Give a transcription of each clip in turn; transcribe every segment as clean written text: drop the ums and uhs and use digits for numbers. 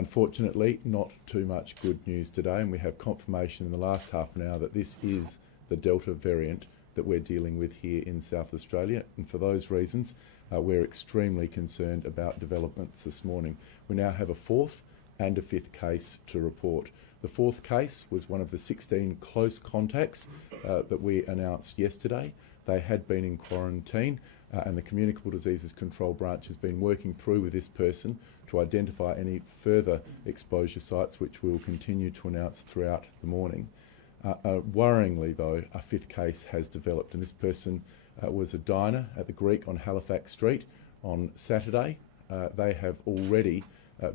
Unfortunately, not too much good news today, and we have confirmation in the last half an hour that this is the Delta variant that we're dealing with here in South Australia, and for those reasons we're extremely concerned about developments this morning. We now have a fourth and a fifth case to report. The fourth case was one of the 16 close contacts that we announced yesterday. They had been in quarantine and the Communicable Diseases Control Branch has been working through with this person to identify any further exposure sites, which we will continue to announce throughout the morning. Worryingly though, a fifth case has developed, and this person was a diner at the Greek on Halifax Street on Saturday. They have already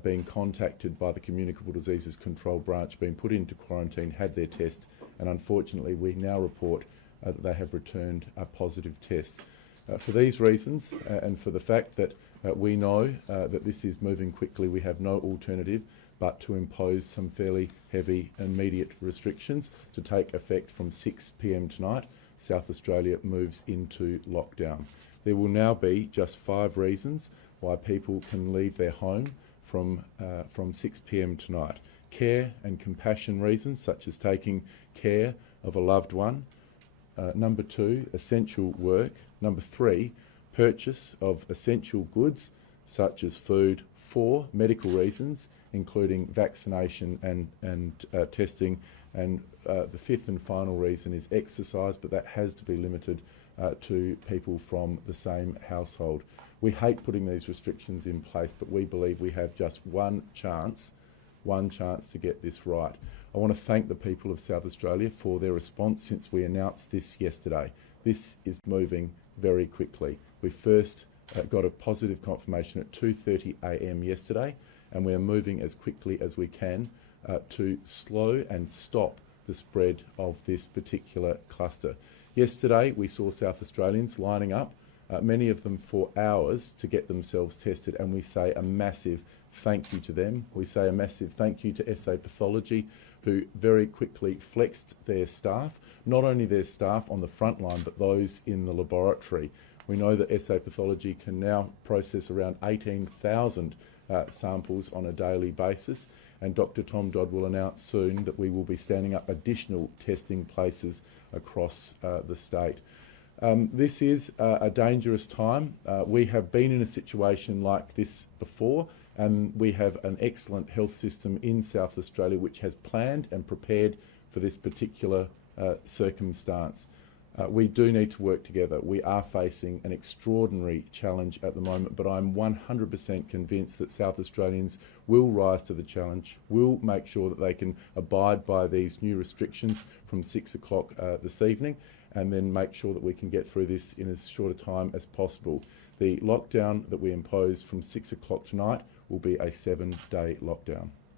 been contacted by the Communicable Diseases Control Branch, been put into quarantine, had their test, and unfortunately we now report that they have returned a positive test. For these reasons and for the fact that we know that this is moving quickly, we have no alternative but to impose some fairly heavy immediate restrictions to take effect from 6 p.m. tonight. South Australia moves into lockdown. There will now be just 5 reasons why people can leave their home from 6 p.m. tonight. Care and compassion reasons, such as taking care of a loved one. Number 2, essential work. Number 3, purchase of essential goods such as food. 4, medical reasons, including vaccination and testing. And the fifth and final reason is exercise, but that has to be limited to people from the same household. We hate putting these restrictions in place, but we believe we have just one chance to get this right. I want to thank the people of South Australia for their response since we announced this yesterday. This is moving very quickly. We first got a positive confirmation at 2:30 a.m. yesterday, and we are moving as quickly as we can to slow and stop the spread of this particular cluster. Yesterday we saw South Australians lining up, many of them for hours, to get themselves tested, and we say a massive thank you to them. We say a massive thank you to SA Pathology, who very quickly flexed their staff, not only their staff on the front line, but those in the laboratory. We know that SA Pathology can now process around 18,000 samples on a daily basis, and Dr. Tom Dodd will announce soon that we will be standing up additional testing places across the state. This is a dangerous time. We have been in a situation like this before, and we have an excellent health system in South Australia which has planned and prepared for this particular circumstance. We do need to work together. We are facing an extraordinary challenge at the moment, but I'm 100% convinced that South Australians will rise to the challenge, will make sure that they can abide by these new restrictions from 6 o'clock this evening, and then make sure that we can get through this in as short a time as possible. The lockdown that we impose from 6 o'clock tonight will be a 7-day lockdown.